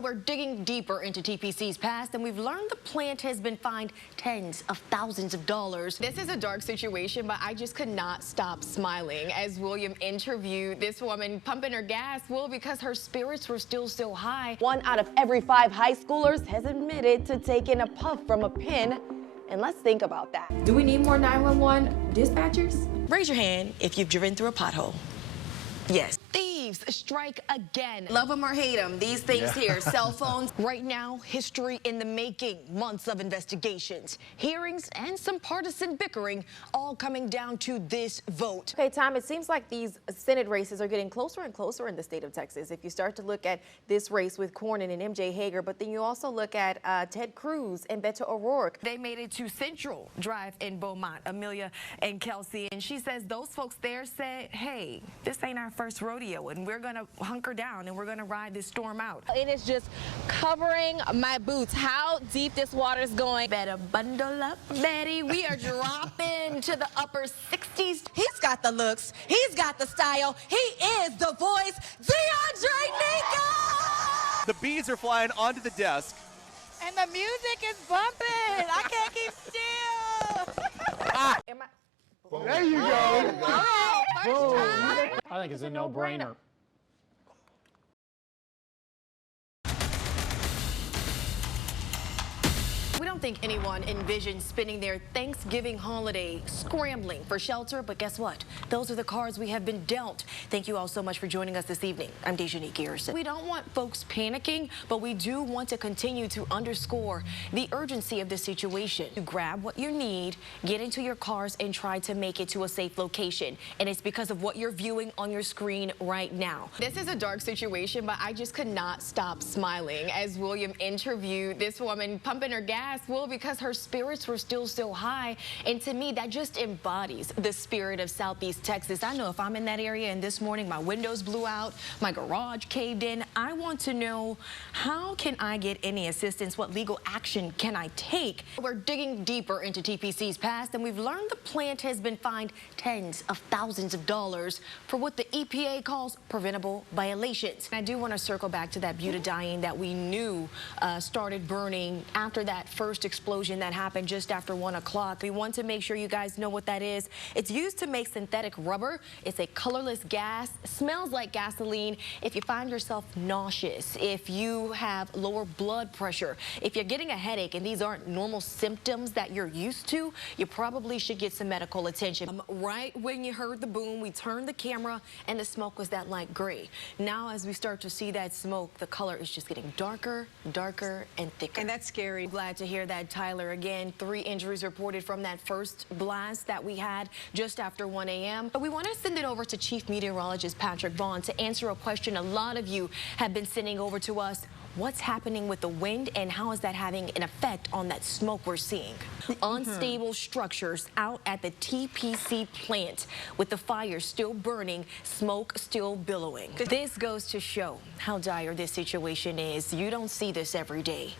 We're digging deeper into TPC's past, and we've learned the plant has been fined tens of thousands of dollars. This is a dark situation, but I just could not stop smiling as William interviewed this woman pumping her gas, because her spirits were still so high. 1 out of every 5 high schoolers has admitted to taking a puff from a pen. And let's think about that. Do we need more 911 dispatchers? Raise your hand if you've driven through a pothole. Yes. Thieves strike again. Love them or hate them, these things here, cell phones. Right now, history in the making. Months of investigations, hearings, and some partisan bickering, all coming down to this vote. Okay, Tom, it seems like these Senate races are getting closer and closer in the state of Texas. If you start to look at this race with Cornyn and MJ Hager, but then you also look at Ted Cruz and Beto O'Rourke. They made it to Central Drive in Beaumont, Amelia and Kelsey, and she says those folks there say, hey, this ain't our first rodeo, and we're gonna hunker down and we're gonna ride this storm out. It is just covering my boots. How deep this water is going. Better bundle up, Betty. We are dropping to the upper 60s. He's got the looks. He's got the style. He is the voice. DeJonique! The bees are flying onto the desk. And the music is bumping. I can't keep still. There you go. Wow, first time. I think it's a no-brainer. We don't think anyone envisioned spending their Thanksgiving holiday scrambling for shelter, but guess what? Those are the cards we have been dealt. Thank you all so much for joining us this evening. I'm DeJonique, Garrison. We don't want folks panicking, but we do want to continue to underscore the urgency of the situation. You grab what you need, get into your cars, and try to make it to a safe location. And it's because of what you're viewing on your screen right now. This is a dark situation, but I just could not stop smiling as William interviewed this woman pumping her gas, because her spirits were still so high. And to me, that just embodies the spirit of Southeast Texas. I know if I'm in that area and this morning my windows blew out, my garage caved in, I want to know, how can I get any assistance? What legal action can I take? We're digging deeper into TPC's past, and we've learned the plant has been fined tens of thousands of dollars for what the EPA calls preventable violations. And I do want to circle back to that butadiene that we knew started burning after that first explosion that happened just after 1 o'clock. We want to make sure you guys know what that is. It's used to make synthetic rubber. It's a colorless gas, smells like gasoline. If you find yourself nauseous, if you have lower blood pressure, if you're getting a headache and these aren't normal symptoms that you're used to, you probably should get some medical attention. Right when you heard the boom, we turned the camera and the smoke was that light gray. Now as we start to see that smoke, the color is just getting darker, darker, and thicker. And that's scary. Glad to hear that, Tyler. Again, 3 injuries reported from that first blast that we had just after 1 a.m. But we want to send it over to Chief Meteorologist Patrick Vaughn to answer a question a lot of you have been sending over to us. What's happening with the wind, and how is that having an effect on that smoke we're seeing? Unstable structures out at the TPC plant with the fire still burning, smoke still billowing. This goes to show how dire this situation is. You don't see this every day.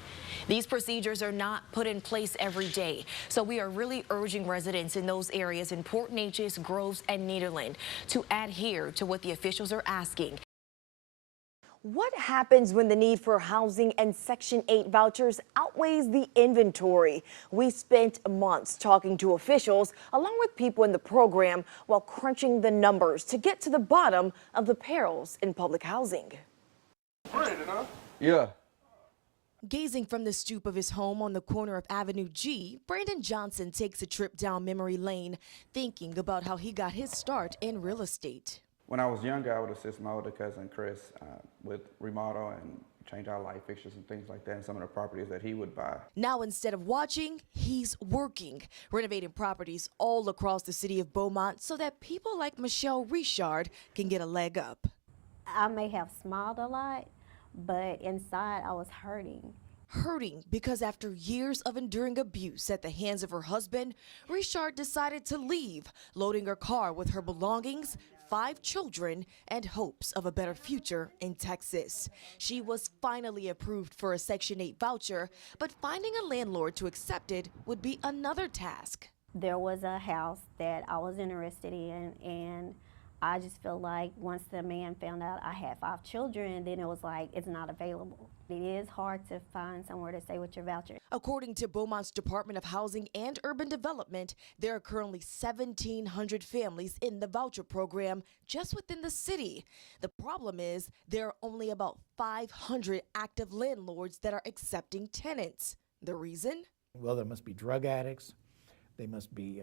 These procedures are not put in place every day. So we are really urging residents in those areas in Port Neches, Groves, and Nederland to adhere to what the officials are asking. What happens when the need for housing and Section 8 vouchers outweighs the inventory? We spent months talking to officials along with people in the program while crunching the numbers to get to the bottom of the perils in public housing. Yeah. Gazing from the stoop of his home on the corner of Avenue G, Brandon Johnson takes a trip down memory lane, thinking about how he got his start in real estate. When I was younger, I would assist my older cousin Chris with remodel and change out light fixtures and things like that in some of the properties that he would buy. Now, instead of watching, he's working, renovating properties all across the city of Beaumont so that people like Michelle Richard can get a leg up. I may have smiled a lot, but inside I was hurting. Hurting because after years of enduring abuse at the hands of her husband, Richard decided to leave, loading her car with her belongings, 5 children, and hopes of a better future in Texas. She was finally approved for a Section 8 voucher, but finding a landlord to accept it would be another task. There was a house that I was interested in, and I just feel like once the man found out I had 5 children, then it was like it's not available. It is hard to find somewhere to stay with your voucher. According to Beaumont's Department of Housing and Urban Development, there are currently 1,700 families in the voucher program just within the city. The problem is there are only about 500 active landlords that are accepting tenants. The reason? Well, there must be drug addicts. They must be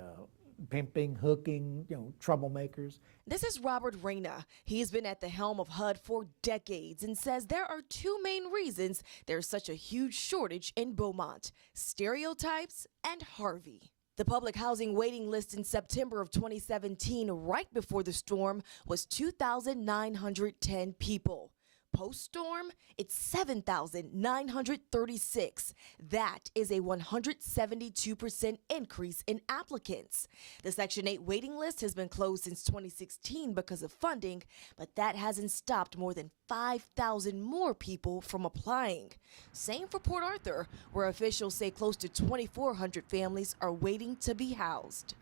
pimping, hooking, troublemakers. This is Robert Reyna. He's been at the helm of HUD for decades and says there are 2 main reasons there's such a huge shortage in Beaumont: stereotypes and Harvey. The public housing waiting list in September of 2017, right before the storm, was 2,910 people. Post-storm, it's 7,936. That is a 172% increase in applicants. The Section 8 waiting list has been closed since 2016 because of funding, but that hasn't stopped more than 5,000 more people from applying. Same for Port Arthur, where officials say close to 2,400 families are waiting to be housed.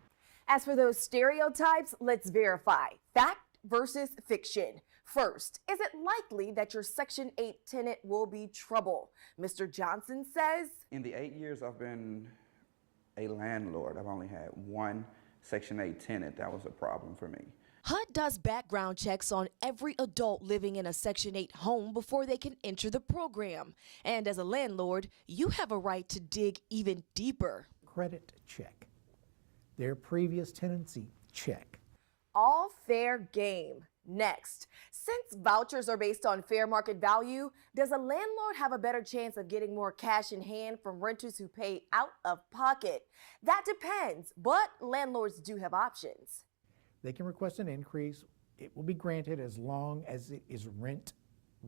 As for those stereotypes, let's verify fact versus fiction. First, is it likely that your Section 8 tenant will be trouble? Mr. Johnson says, In the 8 years I've been a landlord, I've only had one Section 8 tenant that was a problem for me. HUD does background checks on every adult living in a Section 8 home before they can enter the program. And as a landlord, you have a right to dig even deeper. Credit check. Their previous tenancy check. all fair game. Next, since vouchers are based on fair market value, does a landlord have a better chance of getting more cash in hand from renters who pay out of pocket? That depends, but landlords do have options. They can request an increase. It will be granted as long as it is rent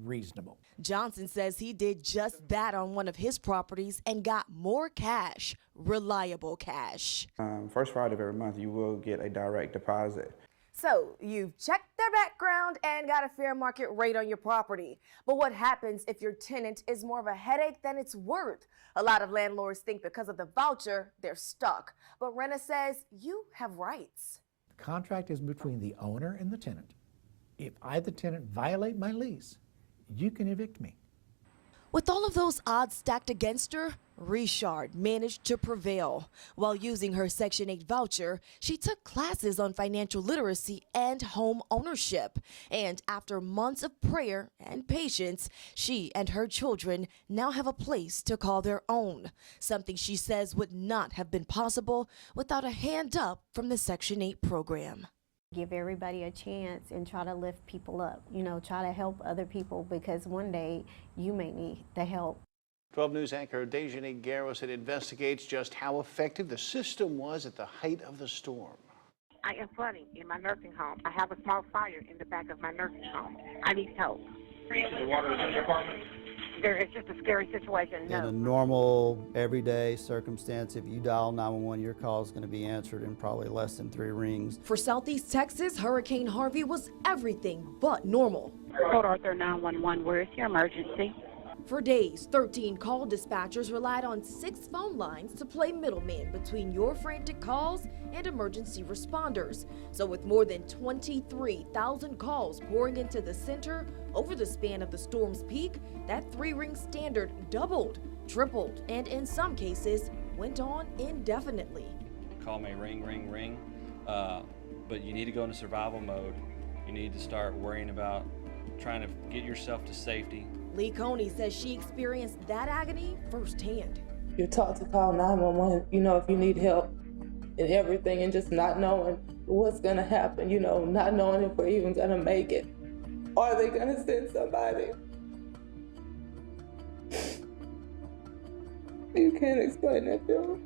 reasonable. Johnson says he did just that on one of his properties and got more cash, reliable cash. First Friday of every month, you will get a direct deposit. So you've checked their background and got a fair market rate on your property. But what happens if your tenant is more of a headache than it's worth? A lot of landlords think because of the voucher, they're stuck. But Rena says you have rights. The contract is between the owner and the tenant. If I, the tenant, violate my lease, you can evict me. With all of those odds stacked against her, Richard managed to prevail. While using her Section 8 voucher, she took classes on financial literacy and home ownership. And after months of prayer and patience, she and her children now have a place to call their own, something she says would not have been possible without a hand up from the Section 8 program. Give everybody a chance and try to lift people up, try to help other people because one day you may need the help. 12 News anchor DeJonique Garrison investigates just how effective the system was at the height of the storm. I am flooding in my nursing home. I have a small fire in the back of my nursing home. I need help. The water is in your apartment? It's just a scary situation. In a normal, everyday circumstance, if you dial 911, your call is going to be answered in probably less than 3 rings. For Southeast Texas, Hurricane Harvey was everything but normal. Port Arthur 911, where is your emergency? For days, 13 call dispatchers relied on 6 phone lines to play middleman between your frantic calls and emergency responders. So with more than 23,000 calls pouring into the center over the span of the storm's peak, that 3-ring standard doubled, tripled, and in some cases went on indefinitely. Call may ring, ring, ring, but you need to go into survival mode. You need to start worrying about trying to get yourself to safety. Lee Coney says she experienced that agony firsthand. You're taught to call 911, if you need help and everything, and just not knowing what's gonna happen, not knowing if we're even gonna make it. Are they gonna send somebody? You can't explain that to them.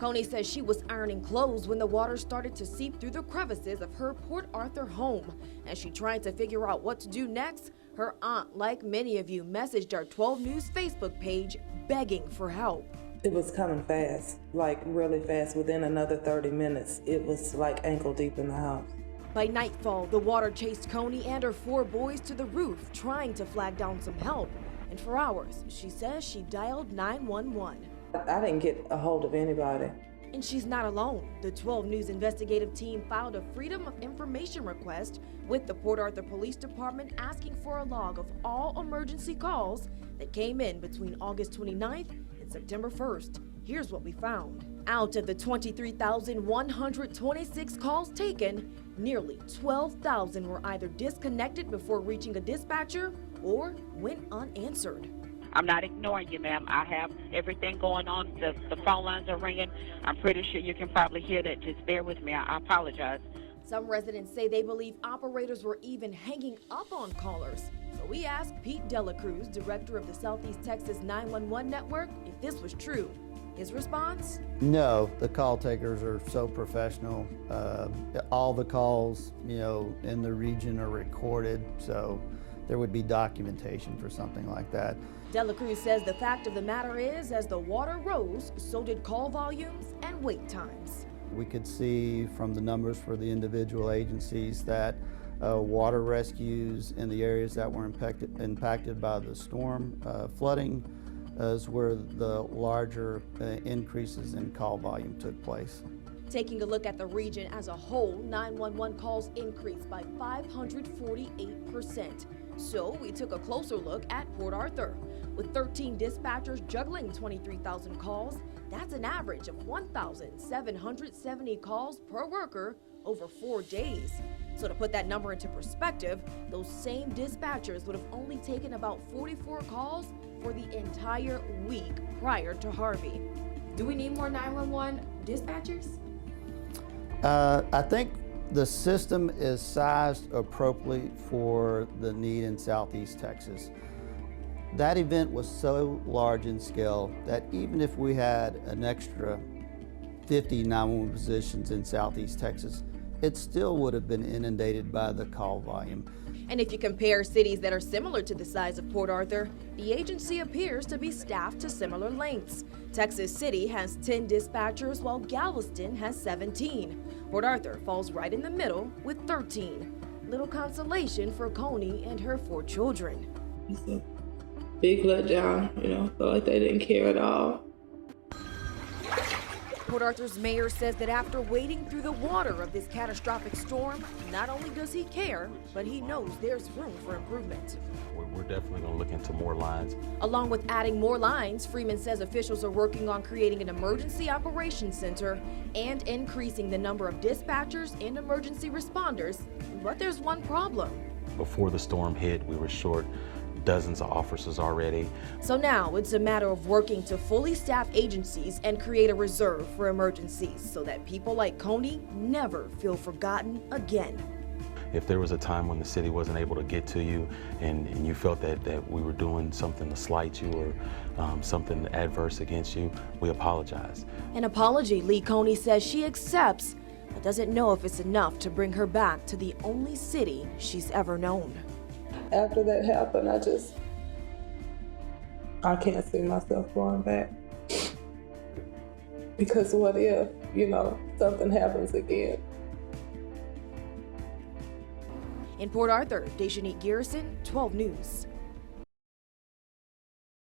Coney says she was ironing clothes when the water started to seep through the crevices of her Port Arthur home. As she tried to figure out what to do next, her aunt, like many of you, messaged our 12 News Facebook page begging for help. It was coming fast, like really fast. Within another 30 minutes, it was like ankle deep in the house. By nightfall, the water chased Coney and her 4 boys to the roof, trying to flag down some help. And for hours, she says she dialed 911. I didn't get a hold of anybody. And she's not alone. The 12 News investigative team filed a Freedom of Information request with the Port Arthur Police Department asking for a log of all emergency calls that came in between August 29th and September 1st. Here's what we found. Out of the 23,126 calls taken, nearly 12,000 were either disconnected before reaching a dispatcher or went unanswered. I'm not ignoring you, ma'am. I have everything going on. The phone lines are ringing. I'm pretty sure you can probably hear that. Just bear with me. I apologize. Some residents say they believe operators were even hanging up on callers. So we asked Pete Delacruz, director of the Southeast Texas 911 network, if this was true. His response? No, the call takers are so professional. All the calls, in the region are recorded, so there would be documentation for something like that. Delacruz says the fact of the matter is, as the water rose, so did call volumes and wait times. We could see from the numbers for the individual agencies that water rescues in the areas that were impacted by the storm flooding is where the larger increases in call volume took place. Taking a look at the region as a whole, 911 calls increased by 548%. So we took a closer look at Port Arthur. With 13 dispatchers juggling 23,000 calls, that's an average of 1,770 calls per worker over 4 days. So to put that number into perspective, those same dispatchers would have only taken about 44 calls for the entire week prior to Harvey. Do we need more 911 dispatchers? I think the system is sized appropriately for the need in Southeast Texas. That event was so large in scale that even if we had an extra 50 911 positions in Southeast Texas, it still would have been inundated by the call volume. And if you compare cities that are similar to the size of Port Arthur, the agency appears to be staffed to similar lengths. Texas City has 10 dispatchers while Galveston has 17. Port Arthur falls right in the middle with 13. Little consolation for Coney and her 4 children. It's a big letdown, felt like they didn't care at all. Port Arthur's mayor says that after wading through the water of this catastrophic storm, not only does he care, but he knows there's room for improvement. We're definitely going to look into more lines. Along with adding more lines, Freeman says officials are working on creating an emergency operations center and increasing the number of dispatchers and emergency responders. But there's one problem. Before the storm hit, we were short dozens of officers already. So now it's a matter of working to fully staff agencies and create a reserve for emergencies so that people like Coney never feel forgotten again. If there was a time when the city wasn't able to get to you and you felt that we were doing something to slight you or something adverse against you, we apologize. An apology Lee Coney says she accepts, but doesn't know if it's enough to bring her back to the only city she's ever known. After that happened, I can't see myself going back. Because what if, something happens again? In Port Arthur, DeJonique Garrison, 12 News.